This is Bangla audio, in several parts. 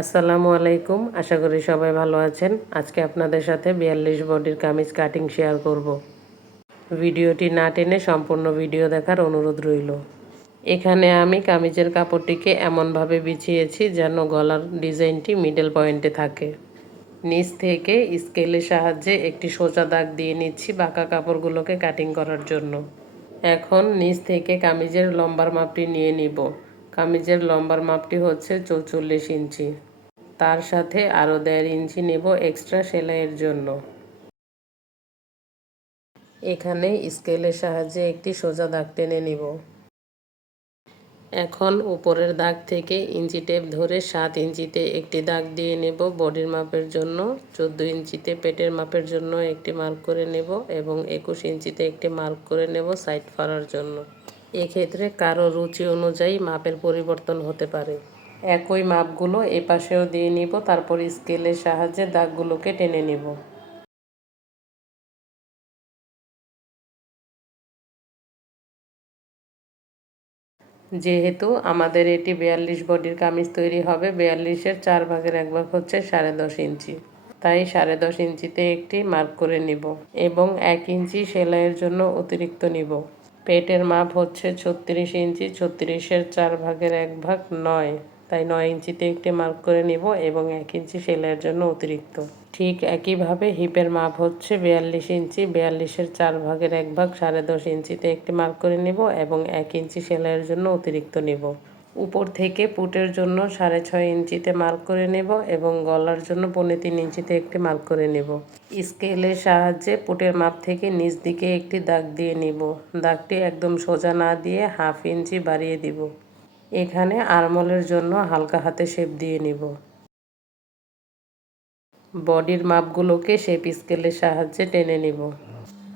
আসসালামু আলাইকুম। আশা করি সবাই ভালো আছেন। আজকে আপনাদের সাথে 42 বডির কামিজ কাটিং শেয়ার করব। ভিডিওটি না টেনে সম্পূর্ণ ভিডিও দেখার অনুরোধ রইল। এখানে আমি কামিজের কাপড়টিকে এমনভাবে বিছিয়েছি যেন গলার ডিজাইনটি মিডল পয়েন্টে থাকে। নিচ থেকে স্কেলের সাহায্যে একটি সোজা দাগ দিয়ে নিচ্ছি বাঁকা কাপড়গুলোকে কাটিং করার জন্য। এখন নিচ থেকে কামিজের লম্বার মাপটি নিয়ে নিব। কামিজের লম্বার মাপটি হচ্ছে 44 ইঞ্চি। তার সাথে আরও 1.5 ইঞ্চি নেব এক্সট্রা সেলাইয়ের জন্য। এখানে স্কেলের সাহায্যে একটি সোজা দাগ টেনে নিব। এখন উপরের দাগ থেকে ইঞ্চি টেপ ধরে 7 ইঞ্চিতে একটি দাগ দিয়ে নেব বডির মাপের জন্য। 14 ইঞ্চিতে পেটের মাপের জন্য একটি মার্ক করে নেব এবং 21 ইঞ্চিতে একটি মার্ক করে নেব সাইড ফাড়ার জন্য। এক্ষেত্রে কারো রুচি অনুযায়ী মাপের পরিবর্তন হতে পারে। একই মাপগুলো এপাশেও দিয়ে নিব, তারপর স্কেলের সাহায্যে দাগগুলোকে টেনে নিব। যেহেতু আমাদের এটি 42 বডির কামিজ তৈরি হবে, 42-এর 4 ভাগের 1 ভাগ হচ্ছে 10.5 ইঞ্চি। তাই 10.5 ইঞ্চিতে একটি মার্ক করে নিব এবং 1 ইঞ্চি সেলাইয়ের জন্য অতিরিক্ত নিব। পেটের মাপ হচ্ছে 36 ইঞ্চি, 36-এর 4 ভাগের 1 ভাগ 9, তাই 9 ইঞ্চিতে একটি মার্ক করে নিব এবং 1 ইঞ্চি সেলাইয়ের জন্য অতিরিক্ত। ঠিক একইভাবে হিপের মাপ হচ্ছে 42 ইঞ্চি, 42-এর 4 ভাগের 1 ভাগ 10.5 ইঞ্চিতে একটি মার্ক করে নিব এবং 1 ইঞ্চি সেলাইয়ের জন্য অতিরিক্ত নিব। উপর থেকে পুটের জন্য 6.5 ইঞ্চিতে মার্ক করে নেব এবং গলার জন্য 3.25 ইঞ্চিতে একটি মার্ক করে নেব। স্কেলের সাহায্যে পুটের মাপ থেকে নিচ দিকে একটি দাগ দিয়ে নিব। দাগটি একদম সোজা না দিয়ে 1/2 ইঞ্চি বাড়িয়ে দিব। এখানে আর্মহোলের জন্য হালকা হাতে শেপ দিয়ে নিব। বডির মাপগুলোকে শেপ স্কেলের সাহায্যে টেনে নিব।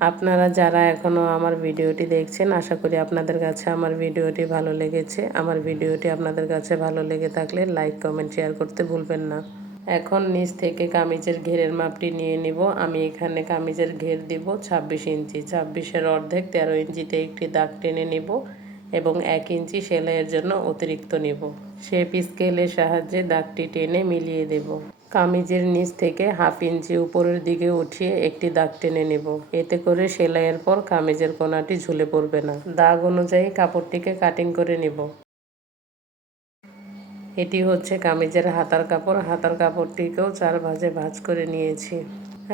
আপনারা যারা এখনও আমার ভিডিওটি দেখছেন, আশা করি আপনাদের কাছে আমার ভিডিওটি ভালো লেগেছে। আমার ভিডিওটি আপনাদের কাছে ভালো লেগে থাকলে লাইক, কমেন্ট, শেয়ার করতে ভুলবেন না। এখন নিচ থেকে কামিজের ঘেরের মাপটি নিয়ে নিব। আমি এখানে কামিজের ঘের দিব 26 ইঞ্চি। 26-এর অর্ধেক 13 ইঞ্চিতে একটি দাগ টেনে নিব এবং 1 ইঞ্চি সেলাইয়ের জন্য অতিরিক্ত নিব। শেপ স্কেলের সাহায্যে দাগটি টেনে মিলিয়ে দেব। কামিজের নিচ থেকে 1/2 ইঞ্চি উপরের দিকে উঠিয়ে একটি দাগ টেনে নেব। এতে করে সেলাইয়ের পর কামিজের কোণাটি ঝুলে পড়বে না। দাগ অনুযায়ী কাপড়টিকে কাটিং করে নেব। এটি হচ্ছে কামিজের হাতার কাপড়। হাতার কাপড়টিকেও 4 ভাঁজে ভাঁজ করে নিয়েছি।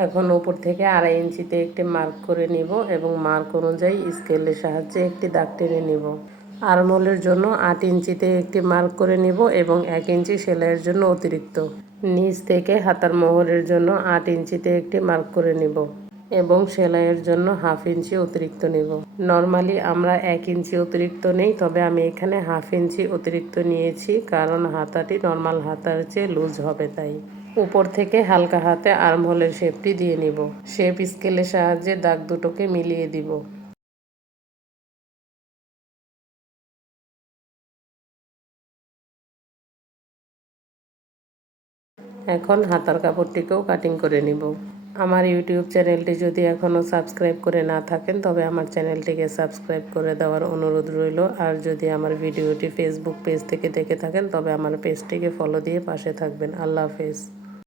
এখন উপর থেকে 2.5 ইঞ্চিতে একটি মার্ক করে নিব এবং মার্ক অনুযায়ী স্কেলের সাহায্যে একটি দাগ টেনে নিব। আর্মহোলের জন্য 8 ইঞ্চিতে একটি মার্ক করে নিব এবং 1 ইঞ্চি সেলাইয়ের জন্য অতিরিক্ত। নিচ থেকে হাতার মোহরের জন্য 8 ইঞ্চিতে একটি মার্ক করে নিব এবং সেলাইয়ের জন্য 1/2 ইঞ্চি অতিরিক্ত নেব। নর্মালি আমরা 1 ইঞ্চি অতিরিক্ত নেই, তবে আমি এখানে 1/2 ইঞ্চি অতিরিক্ত নিয়েছি কারণ হাতাটি নর্মাল হাতার চেয়ে লুজ হবে তাই। উপর থেকে হালকা হাতে আর্মহোলের শেপটি দিয়ে নিব। শেপ স্কেলের সাহায্যে দাগ দুটোকে মিলিয়ে দিব। এখন হাতার কাপড়টিকেও কাটিং করে নিব। আমার ইউটিউব চ্যানেলটি যদি এখনও সাবস্ক্রাইব করে না থাকেন, তবে আমার চ্যানেলটিকে সাবস্ক্রাইব করে দেওয়ার অনুরোধ রইল। আর যদি আমার ভিডিওটি ফেসবুক পেজ থেকে দেখে থাকেন, তবে আমার পেজটিকে ফলো দিয়ে পাশে থাকবেন। আল্লাহ হাফেজ।